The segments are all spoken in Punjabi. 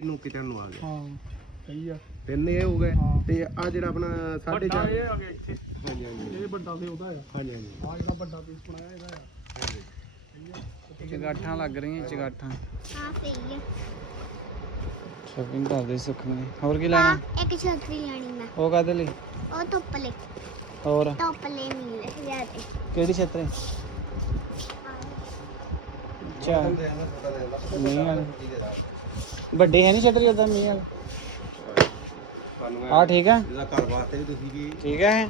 ਨੂੰ ਕਿਚਨ ਨੂੰ ਆ ਗਿਆ। ਹਾਂ ਸਹੀ ਆ। ਤਿੰਨ ਇਹ ਹੋ ਗਏ ਹਾਂ। ਤੇ ਆ ਜਿਹੜਾ ਆਪਣਾ ਸਾਢੇ ਵੱਡਾ ਚਾਰ। ਇਹ ਆ ਗਿਆ ਇੱਥੇ। ਹਾਂਜੀ ਹਾਂਜੀ। ਇਹ ਵੱਡਾ ਤੇ ਉਹਦਾ ਆ। ਹਾਂਜੀ ਹਾਂਜੀ। ਆ ਜਿਹੜਾ ਵੱਡਾ ਪੀਸ ਬਣਾਇਆ ਇਹਦਾ ਆ। ਚਗਾਠਾਂ ਲੱਗ ਰਹੀਆਂ ਚਗਾਠਾਂ। ਹਾਂ ਸਹੀ ਹੈ ਸ਼ਾਪਿੰਗ ਕਰਦੇ ਸੁਖਨੇ ਹੋਰ ਕੀ ਲੈਣਾ? ਹਾਂ ਇੱਕ ਛਤਰੀ ਲੈਣੀ ਮੈਂ। ਉਹ ਕਾਦੇ ਲਈ? ਉਹ ਧੁੱਪ ਲੈ ਹੋਰ? ਧੁੱਪ ਲੈ ਨਹੀਂ ਲੈ ਲਿਆ ਤੇ। ਕਿਹੜੀ ਛਤਰੀ? ਅੱਛਾ। ਮੀਂਹ ਵਾਲੀ ਵੱਡੇ ਹੈ ਨਹੀਂ ਛਤਰੀ ਉਦਾਂ ਮੀਂਹ ਵਾਲੀ? ਆ ਠੀਕ ਆ? ਇਹਦਾ ਘਰ ਵਾਸਤੇ ਵੀ ਤੁਸੀਂ ਵੀ ਠੀਕ ਹੈ ਹਾਂ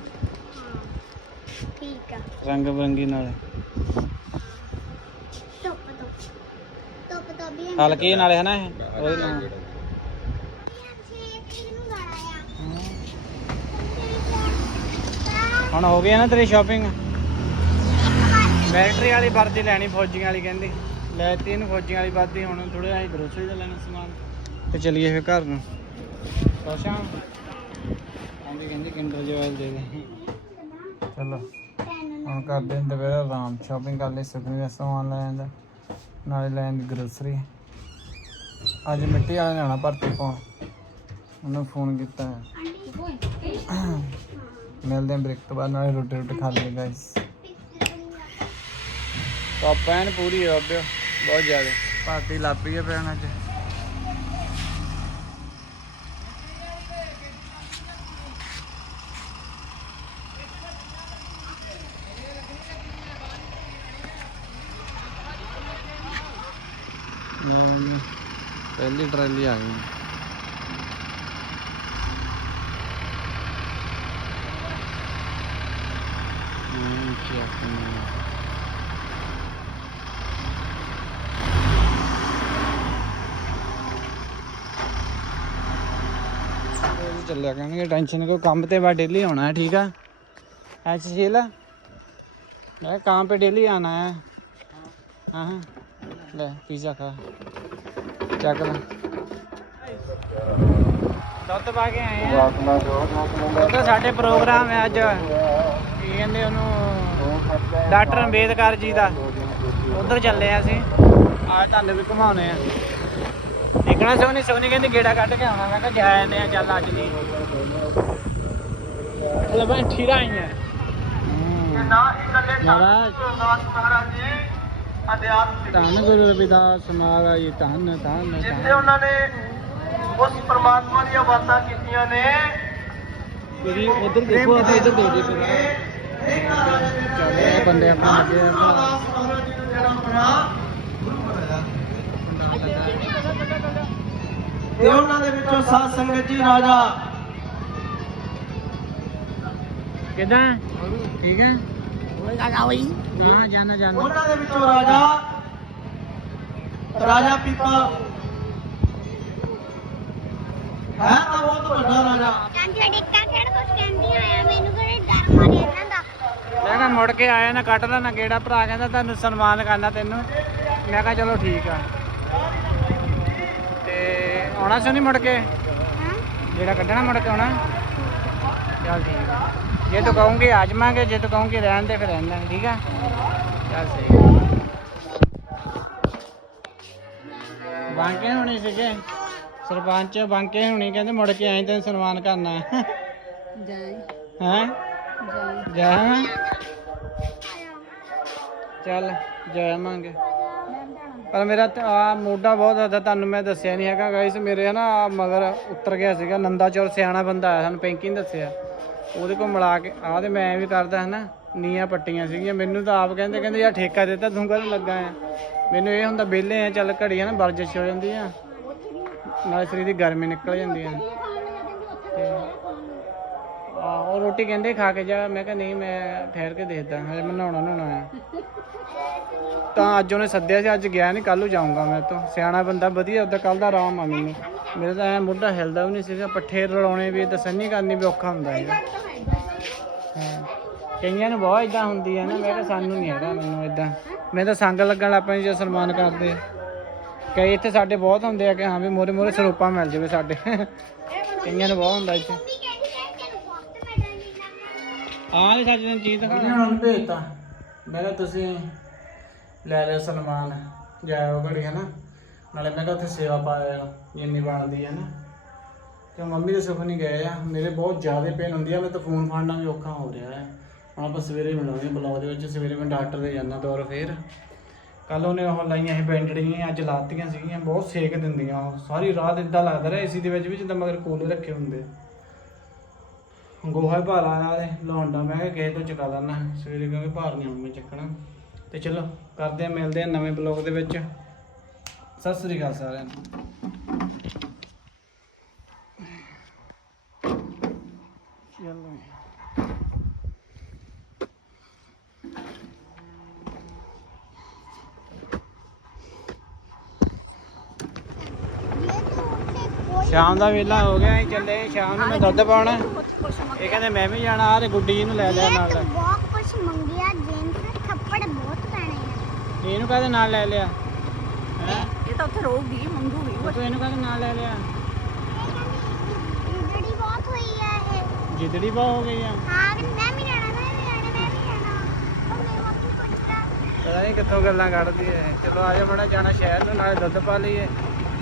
ਠੀਕ ਆ। ਰੰਗ ਬਰੰਗੀ ਨਾਲ। ਧੁੱਪ ਤੋਂ ਧੁੱਪ ਤੋਂ ਵੀ ਹਲਕੀ ਨਾਲੇ ਹੈ ਨਾ ਇਹ ਉਹਦੇ ਨਾਲ। ਹੁਣ ਹੋ ਗਈ ਹੈ ਨਾ ਤੇਰੀ ਸ਼ਾਪਿੰਗ ਬੈਟਰੀ ਵਾਲੀ ਵਰਦੀ ਲੈਣੀ ਫੌਜੀਆਂ ਵਾਲੀ ਕਹਿੰਦੀ। ਲੈਤੀ ਇਹਨੂੰ ਫੌਜੀਆਂ ਵਾਲੀ ਵਰਦੀ ਹੁਣ ਥੋੜਾ ਜਿਹਾ ਗਰੋਸਰੀ ਦਾ ਲੈਣਾ ਸਮਾਨ। ਤੇ ਚਲੀਏ ਫਿਰ ਘਰ ਨੂੰ। ਕੋਸ਼ਾਂ ਆਂਦੀ ਕਹਿੰਦੀ ਕਿੰਡਰ ਜੋਇਲ ਦੇ ਦੇ। ਚਲੋ ਹੁਣ ਕਰਦੇ ਹਾਂ ਦੁਪਹਿਰ ਆਰਾਮ ਸ਼ਾਪਿੰਗ ਕਰ ਲਈ ਸੁਖਨੀ ਦਾ ਸਮਾਨ ਲੈ ਆਂਦਾ ਨਾਲੇ ਲੈ ਆਂਦੀ ਗਰੋਸਰੀ ਅੱਜ ਮਿੱਟੀ ਵਾਲੇ ਆਉਣਾ ਭਰਤੀ ਪਾਉਣ। ਉਹਨੂੰ ਫੋਨ ਕੀਤਾ। ਹੈ ਮਿਲਦੇ ਹਾਂ ਬ੍ਰੇਕ ਤੋਂ ਬਾਅਦ ਨਾਲੇ ਰੋਟੀ ਰੋਟੀ ਖਾ ਲਈਏ ਗਾਇਸ ਪਾਪਾ ਐਨ ਪੂਰੀ ਹੋ ਅੱਬਿਓ ਬਹੁਤ ਜ਼ਿਆਦਾ। ਪਾਰਟੀ ਲੱਪੀ ਹੈ ਪੈਣ ਅੱਜ। ਪਹਿਲੀ ਟਰਾਲੀ ਆ ਗਈ। ਹੂੰ ਕੀ ਆਪਣੀ। ਚੱਲਿਆ ਕਰਨਗੇ ਟੈਨਸ਼ਨ ਕੋ ਕੰਮ ਤੇ ਬਾ ਡੇਲੀ ਆਉਣਾ ਹੈ ਠੀਕ ਆ ਐ ਸੁਸ਼ੀਲ मैं काम पे डेली आना है हाँ हाँ ले पिज़्ज़ा खा ਚੱਕ ਲੈ ਦੁੱਧ ਪਾ ਕੇ ਆਏ ਆ ਉੱਧਰ ਸਾਡੇ ਪ੍ਰੋਗਰਾਮ ਹੈ ਅੱਜ ਕੀ ਕਹਿੰਦੇ ਉਹਨੂੰ ਡਾਕਟਰ ਅੰਬੇਦਕਰ ਜੀ ਦਾ ਉਧਰ ਚੱਲੇ ਆ ਅਸੀਂ ਆ ਤੁਹਾਨੂੰ ਵੀ ਘੁਮਾਉਣੇ ਆ ਦੇਖਣਾ ਸੋਨੀ ਸੋਨੀ ਕਹਿੰਦੀ ਗੇੜਾ ਕੱਢ ਕੇ ਆਉਣਾ ਮੈਂ ਕਿਹਾ ਜਾ ਆਨੇ ਆ ਚੱਲ ਅੱਜ ਨਹੀਂ ਲੈ ਬਈ ਠੀਰਾ ਆਈਆਂ ਮਹਾਰਾਜ। ਮਹਾਰਾਜ ਜੀ ਅਧਿਆਤਮ ਧੰਨ ਗੁਰੂ ਰਵਿਦਾਸ ਮਹਾਰਾਜ ਜੀ ਧੰਨ ਧੰਨ ਜਿੱਥੇ ਉਹਨਾਂ ਨੇ ਉਸ ਪਰਮਾਤਮਾ ਦੀਆਂ ਬਾਤਾਂ ਕੀਤੀਆਂ ਨੇ ਤੁਸੀਂ ਉਧਰ ਦੇਖੋ ਇੱਧਰ ਦੇਖਦੇ ਰਹੇ ਬੰਦੇ ਆਪਣੇ ਲੱਗੇ ਆ। ਤੇ ਉਹਨਾਂ ਦੇ ਵਿੱਚੋਂ ਸਾਧ ਸੰਗਤ ਜੀ ਰਾਜਾ। ਕਿੱਦਾਂ? ਠੀਕ ਹੈ? ਹਾਂ ਜਾਣਾ ਜਾਣਾ। ਉਹਨਾਂ ਦੇ ਵਿੱਚੋਂ ਰਾਜਾ ਰਾਜਾ ਪੀਪਾ। ਹੈ? ਤਾਂ ਬਹੁਤ ਵੱਡਾ ਰਾਜਾ। ਕਹਿੰਦੀ ਡਿੱਕਾ ਖੇਡ ਕੁਛ ਕਹਿੰਦੀ ਆਇਆ ਮੈਨੂੰ ਕਿਹੜੇ ਡਰ ਮਾਰਿਆ ਇਹਨਾਂ ਦਾ। ਮੈਂ ਕਿਹਾ ਮੁੜ ਕੇ ਆਇਆ ਨਾ ਕੱਟ ਲੈਣਾ ਗੇੜਾ ਭਰਾ ਕਹਿੰਦਾ ਤੁਹਾਨੂੰ ਸਨਮਾਨ ਕਰਨਾ ਤੈਨੂੰ। ਮੈਂ ਕਿਹਾ ਚਲੋ ਠੀਕ ਆ। ਆਉਣਾ ਸੀ ਨਹੀਂ ਮੁੜ ਕੇ? ਹਾਂ? ਜਿਹੜਾ ਕੱਢਣਾ ਮੁੜ ਕੇ ਆਉਣਾ? ਚੱਲ ਠੀਕ ਆ। ਜੇ ਤੂੰ ਕਹੂੰਗੀ ਆ ਜਾਵਾਂਗੇ ਜੇ ਤੂੰ ਕਹੂੰਗੀ ਰਹਿਣ ਦੇ ਫਿਰ ਰਹਿਣ ਦਾਂਗੇ ਠੀਕ ਆ? ਚੱਲ ਸਹੀ। ਬਾਂਕੇ ਹੋਣੀ ਸੀਗੇ ਸਰਪੰਚ ਬਾਂਕੇ ਹੋਣੀ ਕਹਿੰਦੇ ਮੁੜ ਕੇ ਆਈ ਤੈਨੂੰ ਸਨਮਾਨ ਕਰਨਾ। ਹੈ? ਹੈ ਜਾ ਚੱਲ ਜਾਵਾਂਗੇ। ਪਰ ਮੇਰਾ ਆ ਮੋਢਾ ਬਹੁਤ ਜ਼ਿਆਦਾ ਤੁਹਾਨੂੰ ਮੈਂ ਦੱਸਿਆ ਨਹੀਂ ਹੈਗਾ ਗਾਇਸ ਮੇਰੇ ਹਨਾ ਆਹ ਮਗਰ ਉੱਤਰ ਗਿਆ ਸੀਗਾ, ਨੰਦਾ ਚੌਰ ਸਿਆਣਾ ਬੰਦਾ ਆਇਆ ਸਾਨੂੰ ਪੈਂਕੀ ਨੇ ਦੱਸਿਆ। ਉਹਦੇ ਕੋਲ ਮਿਲਾ ਕੇ, ਆਹ ਤੇ ਮੈਂ ਵੀ ਕਰਦਾ ਹਨਾ ਨੀਆਂ ਪੱਟੀਆਂ ਸੀਗੀਆਂ, ਮੈਨੂੰ ਤਾਂ ਆਪ ਕਹਿੰਦੇ ਕਹਿੰਦੇ ਯਾਰ ਠੇਕਾ ਦਿੱਤਾ, ਤੂੰ ਕਦੋਂ ਲੱਗਾ ਆ ਮੈਨੂੰ ਇਹ ਹੁੰਦਾ ਵਿਹਲੇ ਆ ਚੱਲ ਘੜੀ ਹਨਾ ਵਰਜਿਸ਼ ਹੋ ਜਾਂਦੀ ਆ ਨਾਲ ਸਰੀਰ ਦੀ ਗਰਮੀ ਨਿਕਲ ਜਾਂਦੀ ਆ ਤੇ ਉਹ ਰੋਟੀ ਕਹਿੰਦੇ ਖਾ ਕੇ ਜਾ। ਮੈਂ ਕਿਹਾ, ਨਹੀਂ, ਮੈਂ ਠਹਿਰ ਕੇ ਦੇਖਦਾ ਹਜੇ ਮੈਂ ਨਹਾਉਣਾ ਨਹਾਉਣਾ ਆ। ਤਾਂ ਅੱਜ ਉਹਨੇ ਸੱਦਿਆ ਸੀ, ਅੱਜ ਗਿਆ ਨਹੀਂ ਕੱਲ ਨੂੰ ਜਾਊਂਗਾ ਮੈਂ ਤੋਂ ਸਿਆਣਾ ਬੰਦਾ, ਵਧੀਆ, ਉਹਦਾ ਕੱਲ ਦਾ ਆਰਾਮ ਆ ਮੈਨੂੰ। ਮੇਰੇ ਤਾਂ ਐ ਮੁੱਢਾ ਹਿਲਦਾ ਵੀ ਨਹੀਂ ਸੀਗਾ, ਪੱਠੇ ਰਲਾਉਣੇ ਵੀ ਤਸੰਨੀ ਕਰਨੀ ਵੀ ਔਖਾ ਹੁੰਦਾ ਹੈਗਾ ਹਾਂ। ਕਈਆਂ ਨੂੰ ਬਹੁਤ ਇਦਾਂ ਹੁੰਦੀ ਹੈ ਨਾ, ਮੈਂ ਕਿਹਾ, ਸਾਨੂੰ ਨਹੀਂ ਹੈਗਾ ਮੈਨੂੰ ਇਦਾਂ ਮੈਂ ਤਾਂ ਸੰਗ ਲੱਗਣ ਲੱਗ ਪੈਂਦੀ ਜੇ ਸਨਮਾਨ ਕਰਦੇ ਕਈ ਇੱਥੇ ਸਾਡੇ ਬਹੁਤ ਹੁੰਦੇ ਆ ਕਿ ਹਾਂ ਵੀ ਮੋਰੇ ਮੋਰੇ ਸਰੂਪਾ ਮਿਲ ਜਾਵੇ ਸਾਡੇ। ਕਈਆਂ ਨੂੰ ਬਹੁਤ ਹੁੰਦਾ ਇੱਥੇ। ਮਿਲਣਾ ਨਹੀਂ ਸਾਡੇ ਨੂੰ ਚੀਜ਼ ਦਿਖਾਉਣੀ ਹੁਣ ਭੇਜਤਾ। ਮੈਂ ਕਿਹਾ, ਤੁਸੀਂ ਲੈ ਲਿਓ ਸਲਮਾਨ ਜਾਇਓ ਘੜੀ ਹੈ ਨਾ ਨਾਲੇ ਮੈਂ ਕਿਹਾ, ਉੱਥੇ ਸੇਵਾ ਪਾਇਆ ਜਿੰਨੀ ਬਣਦੀ ਹੈ ਨਾ ਤੇ ਮੰਮੀ ਦੇ ਸੁਖ ਨਹੀਂ ਗਏ ਆ। ਮੇਰੇ ਬਹੁਤ ਜ਼ਿਆਦਾ ਪੇਨ ਹੁੰਦੀ ਆ। ਮੈਂ ਤਾਂ ਫੋਨ ਫੜਨਾ ਵੀ ਔਖਾ ਹੋ ਰਿਹਾ ਹੈ ਹੁਣ ਆਪਾਂ ਸਵੇਰੇ ਮਿਲਾਂਗੇ ਬਲੌਗ ਦੇ ਵਿੱਚ। ਸਵੇਰੇ ਮੈਂ ਡਾਕਟਰ ਦੇ ਜਾਣਾ ਦੌਰ ਫੇਰ। ਕੱਲ ਉਹਨੇ ਉਹ ਲਾਈਆਂ ਸੀ ਬੈਂਡੜੀਆਂ, ਅੱਜ ਲਾਤੀਆਂ ਸੀਗੀਆਂ। ਬਹੁਤ ਸੇਕ ਦਿੰਦੀਆਂ ਉਹ। ਸਾਰੀ ਰਾਤ ਇਦਾਂ ਲੱਗਦਾ ਰਿਹਾ ਏਸੀ ਦੇ ਵਿੱਚ ਵੀ, ਜਿੱਦਾਂ ਮਗਰ ਕੂਲਰ ਰੱਖੇ ਹੁੰਦੇ ਗੋਹਾ ਹੀ ਭਾਰ ਆਇਆ ਤੇ ਲਾਉਂਦਾ ਮੈਂ ਕਿਹਾ ਕਿਸੇ ਤੋਂ ਚੁਕਾ ਲੈਣਾ ਸਵੇਰੇ ਕਿਉਂਕਿ ਭਾਰ ਨਹੀਂ ਆਉਂਦਾ ਚੱਕਣਾ। ਤੇ ਚਲੋ, ਕਰਦੇ ਆ ਮਿਲਦੇ ਆ ਨਵੇਂ ਬਲੌਗ ਦੇ ਵਿੱਚ। ਸਤਿ ਸ੍ਰੀ ਅਕਾਲ ਸਾਰਿਆਂ ਨੂੰ। ਚਲੋ। ਸ਼ਾਮ ਦਾ ਵੇਲਾ ਹੋ ਗਿਆ ਅਸੀਂ ਚੱਲੇ ਸ਼ਾਮ ਨੂੰ ਮੈਂ ਦੁੱਧ ਪਾਉਣਾ। ਇਹ ਕਹਿੰਦੇ ਮੈਂ ਵੀ ਜਾਣਾ ਆ ਤੇ ਗੁੱਡੀ ਜੀ ਨੂੰ ਲੈ ਲਿਆ ਨਾਲ। ਬਹੁਤ ਕੁਛ ਮੰਗਿਆ ਜੇਮਸ ਥੱਪੜ ਬਹੁਤ ਪੈਣੇ ਆ। ਇਹਨੂੰ ਕਾਹਦੇ ਨਾਲ ਲੈ ਲਿਆ? ਹੈ? ਇਹ ਤਾਂ ਉੱਥੇ ਰਹੂਗੀ ਮੰਗੂਗੀ ਤੂੰ ਇਹਨੂੰ ਕਾਹਦੇ ਨਾਲ ਲੈ ਲਿਆ? ਜਿਹੜੀ ਬਹੁਤ ਹੋਈ ਆ ਇਹ। ਜਿੱਦੜੀ ਬਾ ਹੋ ਗਈ ਆ। ਹਾਂ ਮੈਂ ਵੀ ਜਾਣਾ ਮੈਂ ਵੀ ਜਾਣਾ ਉਹ ਮੇਰੀ ਮੰਮੀ ਪੁੱਛਦਾ ਪਤਾ ਨਹੀਂ ਕਿੱਥੋਂ ਗੱਲਾਂ ਕੱਢਦੀ ਹੈ ਚਲੋ ਆਜਾ ਮੜਾ ਜਾਣਾ ਸ਼ਹਿਰ ਨੂੰ ਨਾਲੇ ਦੁੱਧ ਪਾ ਲਈਏ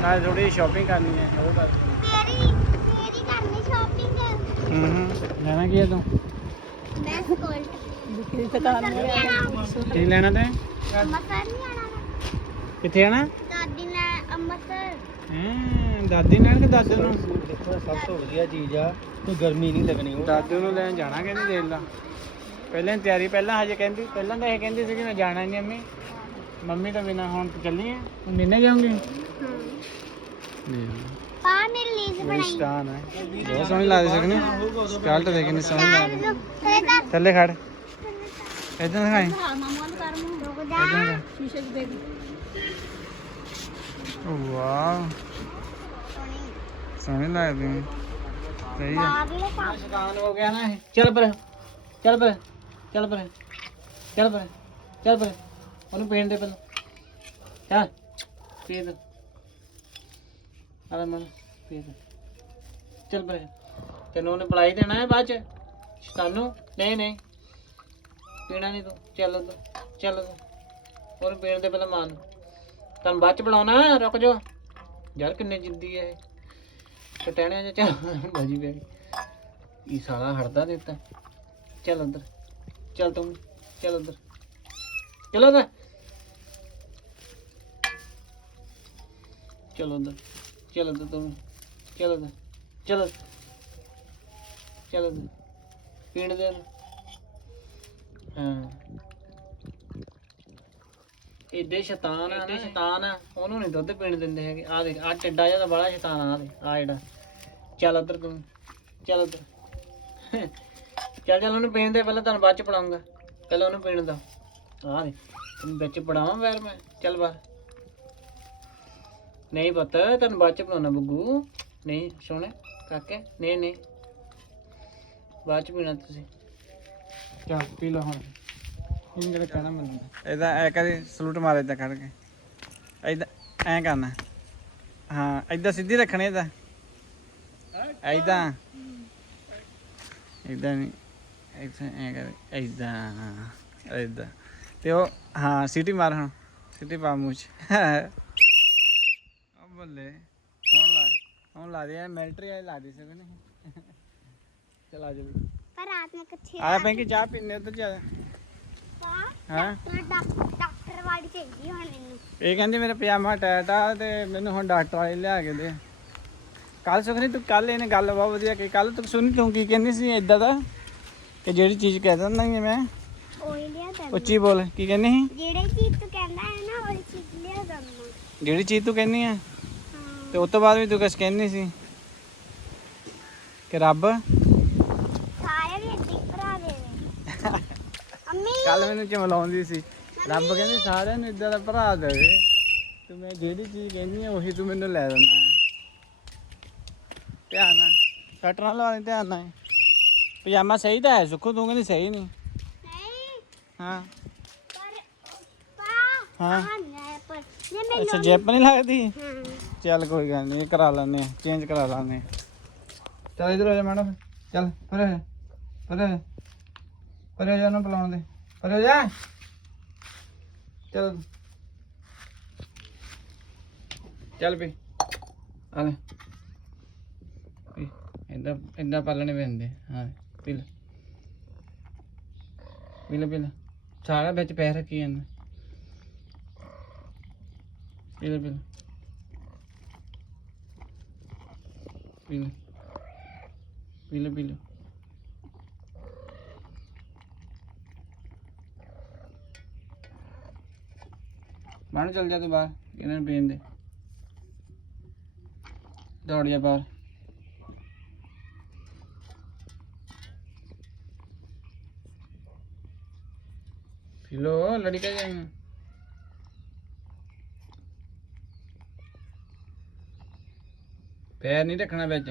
ਨਾਲੇ ਥੋੜੀ ਸ਼ਾਪਿੰਗ ਕਰਨੀ ਹੈ ਉਹ ਕਰ। ਮੇਰੀ ਮੇਰੀ ਕਰਨੀ ਸ਼ਾਪਿੰਗ ਹੂੰ ਹੂੰ ਲੈਣਾ ਕੀ ਹੈ ਤੂੰ? ਮੈਂ ਸਕੋਲ ਦੁਖੀ ਦੁਕਾਨ ਨਹੀਂ ਆਣਾ ਕੀ ਲੈਣਾ ਤੇ? ਅੰਮ੍ਰਿਤਸਰ ਨਹੀਂ ਆਣਾ ਕਿੱਥੇ ਆਣਾ ਦਾਦੀ ਨੇ ਅੰਮ੍ਰਿਤਸਰ। ਹੈਂ ਦਾਦੀ ਨਾਲ ਕਿ ਦਾਦੂ ਨੂੰ? ਦੇਖੋ ਸਭ ਤੋਂ ਵਧੀਆ ਚੀਜ਼ ਆ ਕੋਈ ਗਰਮੀ ਨਹੀਂ ਲੱਗਣੀ ਉਹ। ਦਾਦੂ ਨੂੰ ਲੈਣ ਜਾਣਾ ਕਹਿੰਦੀ ਦੇਖ ਲਾ ਪਹਿਲਾਂ ਹੀ ਤਿਆਰੀ ਪਹਿਲਾਂ ਹਜੇ ਕਹਿੰਦੀ ਪਹਿਲਾਂ ਤਾਂ ਇਹ ਕਹਿੰਦੀ ਸੀ ਕਿ ਮੈਂ ਜਾਣਾ ਨਹੀਂ ਅੰਮੀ। ਮੰਮੀ ਤਾਂ ਬਿਨਾ ਹੁਣ ਤੂੰ ਚੱਲੀ ਹੈ ਹੁਣ ਨਿੰਨੇ ਜਾਉਂਗੀ ਪਾ ਮੇਰੀ ਲੀਜ਼ ਬਣਾਈ। ਸਟਾਨ ਹੈ। ਬਹੁਤ ਸੋਹਣੀ ਲੱਗਦੀ ਸਕਨੇ। ਸਕਾਲਟ ਦੇਖ ਕਿੰਨੀ ਸੋਹਣੀ ਲੱਗਦੀ ਲੋ ਤੇ ਤਾਂ। ਥੱਲੇ ਖੜ। ਇਦਾਂ ਦਿਖਾਈ। ਹਾਂ ਮਾਮਾ ਨੂੰ ਕਰ ਮੂੰਹ ਰੁਕ ਇਦਾਂ ਜਾ ਕਰ ਸ਼ੀਸ਼ੇ 'ਚ ਦੇਖ। ਵਾਹ ਸੋਹਣੀ ਲੱਗਦੀ ਹੈ। ਸਹੀ ਹੈ ਬਾਗਲੇ ਪਾ ਸ਼ੈਤਾਨ ਹੋ ਗਿਆ ਨਾ ਇਹ। ਚੱਲ ਪਰ ਚੱਲ ਪਰ ਚੱਲ ਪਰ। ਚੱਲ ਪਰ। ਚੱਲ ਪਰ। ਉਹਨੂੰ ਪੀਣ ਦੇ ਪਹਿਲਾਂ। ਚੱਲ। ਪੀ ਦੇ। ਅਰੇ ਮਨ ਪੀ ਦੇ। ਚੱਲ ਪਰ। ਤੈਨੂੰ ਉਹਨੇ ਬੁਲਾਈ ਦੇਣਾ ਹੈ ਬਾਅਦ ਚ? ਸ਼ੈਤਾਨੂ ਨਹੀਂ ਨਹੀਂ। ਪੀਣਾ ਨਹੀਂ ਤੂੰ। ਚੱਲ ਉੱਧਰ ਚੱਲ ਤੂੰ। ਉਹਨੂੰ ਪੀਣ ਦੇ ਪਹਿਲਾਂ ਮਾਨ ਤੈਨੂੰ ਬਾਅਦ ਚ ਬੁਲਾਉਣਾ ਰੁਕ ਜਾ ਯਾਰ ਕਿੰਨੇ ਜਿੱਦੀ ਹੈ ਇਹ। ਕਟਹਿਣਿਆਂ ਚ ਚੱਲ। ਬਾਜੀ ਪੈ ਗਈ। ਇਹ ਸਾਲਾ ਹੜਦਾ ਦਿੱਤਾ। ਚੱਲ ਅੰਦਰ। ਚੱਲ ਤੂੰ ਚੱਲ ਅੰਦਰ ਚਲੋ ਅੰਦਰ ਚਲੋ ਅੰਦਰ ਚੱਲ ਅੰਦਰ ਤੂੰ ਚੱਲ ਅੰਦਰ ਚੱਲ ਚੱਲ ਅੰਦਰ ਪੀਣ ਦੇ। ਹਾਂ। ਇਹਦੇ ਸ਼ੈਤਾਨ ਆ ਨਾ। ਸ਼ੈਤਾਨ ਆ। ਉਹਨੂੰ ਨਹੀਂ ਦੁੱਧ ਪੀਣ ਦਿੰਦੇ ਹੈਗੇ। ਆ ਦੇਖ ਆ ਟਿੱਡਾ ਜਿਹਾ ਤਾਂ ਬੜਾ ਸ਼ੈਤਾਨ ਆ ਦੇ ਆ ਜਿਹੜਾ। ਚੱਲ ਉੱਧਰ ਤੂੰ ਚੱਲ ਉੱਧਰ। ਚੱਲ ਚੱਲ ਉਹਨੂੰ ਪੀਣ ਦੇ ਪਹਿਲਾਂ ਤੁਹਾਨੂੰ ਬਾਅਦ ਚ ਪੜਾਉਂਗਾ। ਪਹਿਲਾਂ ਉਹਨੂੰ ਪੀਣ ਦਾ। ਆ ਦੇ ਤੈਨੂੰ ਵਿੱਚ ਪੜਾਵਾਂ ਵੈਰ ਮੈਂ। ਚੱਲ ਬਾਹਰ। ਨਹੀਂ ਪੁੱਤ ਤੈਨੂੰ ਬਾਅਦ ਚ ਪੜਾਉਣਾ ਬੱਗੂ ਨਹੀਂ ਸੋਹਣੇ ਕਾਕੇ। ਨਹੀਂ ਨਹੀਂ। ਬਾਅਦ ਚ ਪੀਣਾ ਤੁਸੀਂ। ਚੱਲ ਪੀ ਲਓ ਹੁਣ। ਜਿਹੜਾ ਕਹਿਣਾ ਮੈਨੂੰ ਇਹਦਾ ਐ ਕਰੀ ਸਲੂਟ ਮਾਰ ਇਦਾਂ ਖੜ ਕੇ। ਇਦਾਂ ਐ ਕਰਨਾ। ਹਾਂ ਇਦਾਂ ਸਿੱਧੀ ਰੱਖਣੀ ਇਹਦਾ ਇਦਾਂ ਇਦਾਂ ਨਹੀਂ। ਐ ਕਰ ਇਦਾਂ ਤੇ ਉਹ ਹਾਂ ਸੀਟੀ ਮਾਰ ਹੁਣ ਸੀਟੀ ਪਾ ਮੂੰਹ ਚ। ਉਹ ਬੱਲੇ ਹੁਣ ਲਾ ਹੁਣ ਲਾ ਦੇ ਮਿਲਟਰੀ ਵਾਲੀ ਲਾ ਦੇ ਸਕੇ ਨਹੀਂ ਚਲਾ ਜਾ ਪਰ ਰਾਤ ਨੇ ਕਿੱਥੇ ਆ ਪੈਂਕੀ ਚਾਹ ਪੀਨੇ ਉੱਧਰ ਜਾ। ਪਾ ਹਾਂ। ਡਾਕਟਰ ਵਾਲੀ ਚਾਹੀਦੀ ਹੁਣ ਮੈਨੂੰ। ਇਹ ਕਹਿੰਦੀ ਮੇਰਾ ਪਜਾਮਾ ਟਾਈਟ ਆ ਤੇ ਮੈਨੂੰ ਹੁਣ ਡਾਕਟਰ ਵਾਲੇ ਲਿਆ ਕੇ ਦੇ। ਕੱਲ ਸੁਖਨੀ ਤੂੰ ਕੱਲ ਇਹਨੇ ਗੱਲ ਬਹੁਤ ਵਧੀਆ ਕਹੀ। ਕੱਲ ਤੂੰ ਸੁਣੀ ਤੂੰ ਕੀ ਕਹਿੰਦੀ ਸੀ ਇਦਾਂ ਦਾ? ਕਿ ਜਿਹੜੀ ਚੀਜ਼ ਕਹਿ ਦਿੰਦਾ ਹੀ ਮੈਂ ਉਹੀ ਲਿਆ ਦਾਂ ਉੱਚੀ ਬੋਲ ਕੀ ਕਹਿੰਦੀ ਸੀ? ਜਿਹੜੇ ਚੀਜ਼ ਤੂੰ ਕਹਿੰਦਾ ਹੈ ਨਾ ਉਹੀ ਚੀਜ਼ ਲਿਆ ਦਾਂ ਜਿਹੜੀ ਚੀਜ਼ ਤੂੰ ਕਹਿੰਦੀ ਆ ਹਾਂ। ਤੇ ਉਸ ਤੋਂ ਬਾਅਦ ਵੀ ਤੂੰ ਕੁਛ ਕਹਿੰਦੀ ਸੀ? ਕਿ ਰੱਬ? ਸਾਰੇ ਵੀ ਅੱਡੀ ਭਰਾ ਦੇ ਅੰਮੀ! ਕੱਲ ਮੈਨੂੰ ਚਮਲਾਉਂਦੀ ਸੀ। ਰੱਬ ਕਹਿੰਦੀ ਸਾਰਿਆਂ ਨੂੰ ਇਦਾਂ ਦਾ ਭਰਾ ਦੇਵੇ ਤੇ ਮੈਂ ਜਿਹੜੀ ਚੀਜ਼ ਕਹਿੰਦੀ ਆ ਉਹੀ ਤੂੰ ਮੈਨੂੰ ਲੈ ਦੇਣਾ ਹੈ। ਧਿਆਨ ਨਾਲ। ਸੱਟ ਲਾ ਦੇ ਧਿਆਨ ਨਾਲ। ਪਜਾਮਾ ਸਹੀ ਤਾਂ ਹੈ ਸੁੱਖੂ ਤੂੰ ਕਹਿੰਦੀ ਸਹੀ ਨਹੀਂ। ਨਹੀਂ। ਹਾਂ। ਪਰ ਪਾ ਹਾਂ। ਹਾਂ ਨਾ ਪਰ ਜੇ ਮੈਂ ਅੱਛਾ ਜੈਪ ਨਹੀਂ ਲੱਗਦੀ? ਹਾਂ। ਚੱਲ ਕੋਈ ਗੱਲ ਨਹੀਂ ਕਰਾ ਲੈਣੇ ਚੇਂਜ ਕਰਾ ਲਾਂਗੇ ਚੱਲ ਇਧਰ ਆ ਜਾ ਮੈਡਮ ਚੱਲ ਪਰੇ ਹੋ ਜਾ, ਪਰੇ ਹੋ ਜਾ। ਪਰੇ ਹੋ ਜਾ ਉਹਨੂੰ ਬੁਲਾਉਣ ਦੇ ਪਰੇ ਹੋ ਜਾ। ਚੱਲ। ਚੱਲ ਪੀ ਆ ਲੈ। ਇੰਦਾ ਇੰਦਾ ਪਾਲਣੇ ਪੈਂਦੇ ਹਾਂ। ਪੀ ਲੈ। ਪੀ ਸਾਰਾ ਵਿੱਚ ਪੈਰ ਰੱਖੀ ਜਾਂਦਾ। ਪੀ ਲੈ ਪੀ ਲੈ। ਪੀ ਬਾਹਰ ਚੱਲ ਜਾ ਤੂੰ ਬਾਹਰ, ਇਹਨਾਂ ਨੂੰ ਪੀਣ ਦੇ। ਦੌੜ ਜਾ ਬਾਹਰ ਪੀ ਲੋ ਲੜੀ ਕਾ ਪੈਰ ਨਹੀਂ ਰੱਖਣਾ ਵਿੱਚ,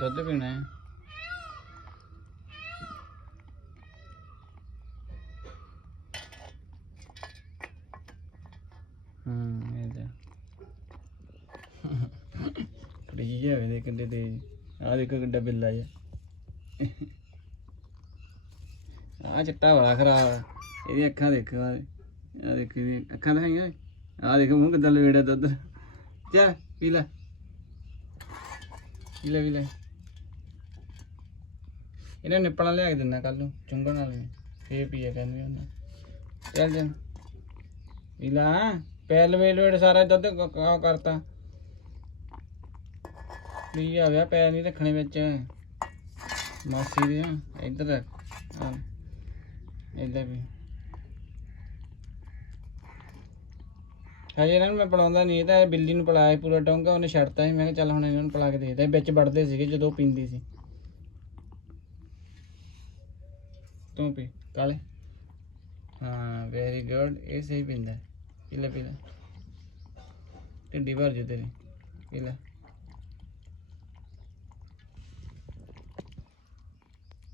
ਦੁੱਧ ਪੀਣਾ ਹੈ। ਹੂੰ, ਇਹ ਤਾਂ। ਫੜੀ ਜਾਵੇ ਦੇ ਕਿੰਨੇ ਤੇ ਆ ਦੇਖੋ ਕਿੰਨਾ ਬਿੱਲਾ ਜਿਹਾ। ਆ ਚਿੱਟਾ ਬੜਾ ਖਰਾਬ ਆ ਇਹਦੀਆਂ ਅੱਖਾਂ ਦੇਖੋ ਆ ਦੇਖੋ ਇਹਦੀਆਂ ਅੱਖਾਂ ਦਿਖਾਈਆਂ ਆ ਦੇਖੋ, ਮੂੰਹ ਕਿੱਦਾਂ ਲਵੇੜਾ ਦੁੱਧ। ਚਾ ਪੀ ਲੈ। ਪੀ ਲੈ ਪੀ ਲੈ। ਇਹਨਾਂ ਨਿੱਪਲਾਂ ਲਿਆ ਕੇ ਦਿੰਦਾ ਕੱਲ ਨੂੰ, ਚੁੰਗਣ ਵਾਲੇ ਫੇਰ ਪੀਆ ਕਹਿੰਦੇ ਉਹਨਾਂ। ਚੱਲ ਜਾ ਪੀ ਲੈ ਪੈਰ ਲਵੇ ਲਵੇੜ ਸਾਰਾ ਦੁੱਧ ਕ- ਕਰਤਾ। ਪੀ ਆ ਗਿਆ ਪੈਰ ਨਹੀਂ ਰੱਖਣੇ ਵਿੱਚ। ਮਾਸੀ ਦੇ ਇੱਧਰ ਰੱਖ। ਇੱਧਰ ਵੀ। ਹਜੇ ਇਹਨਾਂ ਨੂੰ ਮੈਂ ਪੜਾਉਂਦਾ ਨਹੀਂ, ਇਹ ਤਾਂ ਬਿੱਲੀ ਨੂੰ ਪਲਾਇਆ ਪੂਰਾ ਡੋਂਗਾ, ਉਹਨੇ ਛੱਡਤਾ ਸੀ। ਮੈਂ ਕਿਹਾ ਚੱਲ ਹੁਣ ਇਹਨਾਂ ਨੂੰ ਪਲਾ ਕੇ ਦੇਖਦਾ ਵਿੱਚ ਵੜਦੇ ਸੀਗੇ ਜਦੋਂ ਉਹ ਪੀਂਦੀ ਸੀ। ਤੂੰ ਪੀ, ਕਾਲੇ। ਹਾਂ ਵੈਰੀ ਗੁੱਡ ਇਹ ਸਹੀ ਪੀਂਦਾ ਪੀ ਲੈ ਪੀ ਲੈ। ਢਿੱਡੀ ਭਰ ਜੂ ਤੇਰੀ। ਪੀ ਲੈ।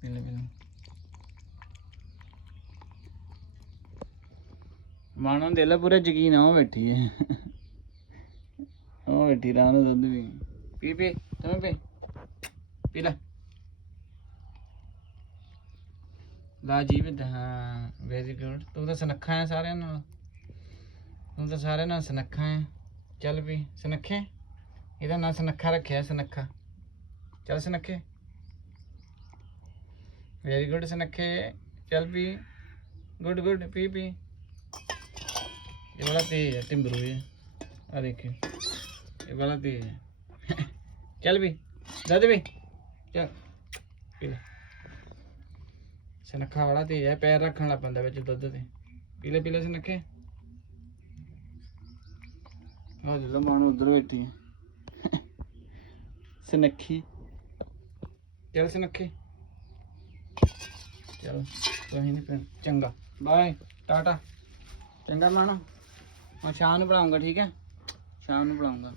ਪੀ ਲੈ ਪੀ ਲੈ। ਮਾਣਾ ਦੇ ਲੈ, ਪੂਰਾ ਯਕੀਨ ਆ ਬੈਠੀ ਹੈ। ਉਹ ਬੈਠੀ ਰਾਹ ਨੂੰ ਦੁੱਧ ਵੀ ਪੀ ਪੀ, ਤੂੰ ਪੀ। ਪੀ ਲੈ। ਲਾ ਜੀਵ ਹਾਂ ਵੈਰੀ ਗੁੱਡ ਤੂੰ ਤਾਂ ਸਨੱਖਾ ਹੈ ਸਾਰਿਆਂ ਨਾਲ। ਤੂੰ ਤਾਂ ਸਾਰਿਆਂ ਨਾਲ ਸਨੱਖਾ ਹੈ। ਚੱਲ ਵੀ, ਸਨੱਖੇ? ਇਹਦਾ ਨਾਂ ਸਨੱਖਾ ਰੱਖਿਆ, ਸਨੱਖਾ। ਚੱਲ ਸਨੱਖੇ? Very good ਸਨੱਖੇ। ਚੱਲ ਵੀ। ਗੁੱਡ ਗੁੱਡ ਪੀ ਪੀ। ਇਹ ਵਾਲਾ ਤੇਜ਼ ਹੈ ਟਿੰਬਰੂ ਹੈ ਆ ਦੇਖਿਓ। ਇਹ ਵਾਲਾ ਤੇਜ਼ ਹੈ। ਚੱਲ ਵੀ ਦੱਦ ਵੀ। ਚੱਲ। ਪੀ ਲੈ। ਸਨੱਖਾ ਵਾਲਾ ਤੇਜ਼ ਹੈ ਪੈਰ ਰੱਖਣ ਲੱਗ ਪੈਂਦਾ ਵਿੱਚ ਦੁੱਧ ਦੇ ਪੀ ਲੈ ਪੀ ਲੈ ਸਨੱਖੇ। ਆ ਜਿਹੜਾ ਮਾਣ ਉਧਰ ਬੈਠੀ ਹੈ। ਸਨੱਖੀ। ਚੱਲ ਸਨੱਖੇ। ਚੱਲ ਤੁਸੀਂ ਨਹੀਂ ਚੰਗਾ। Bye tata. ਚੰਗਾ ਮਾਣਾ। ਮੈਂ ਸ਼ਾਮ ਨੂੰ ਪੜਾਉਂਗਾ ਠੀਕ ਹੈ? ਸ਼ਾਮ ਨੂੰ ਪੜਾਉਂਗਾ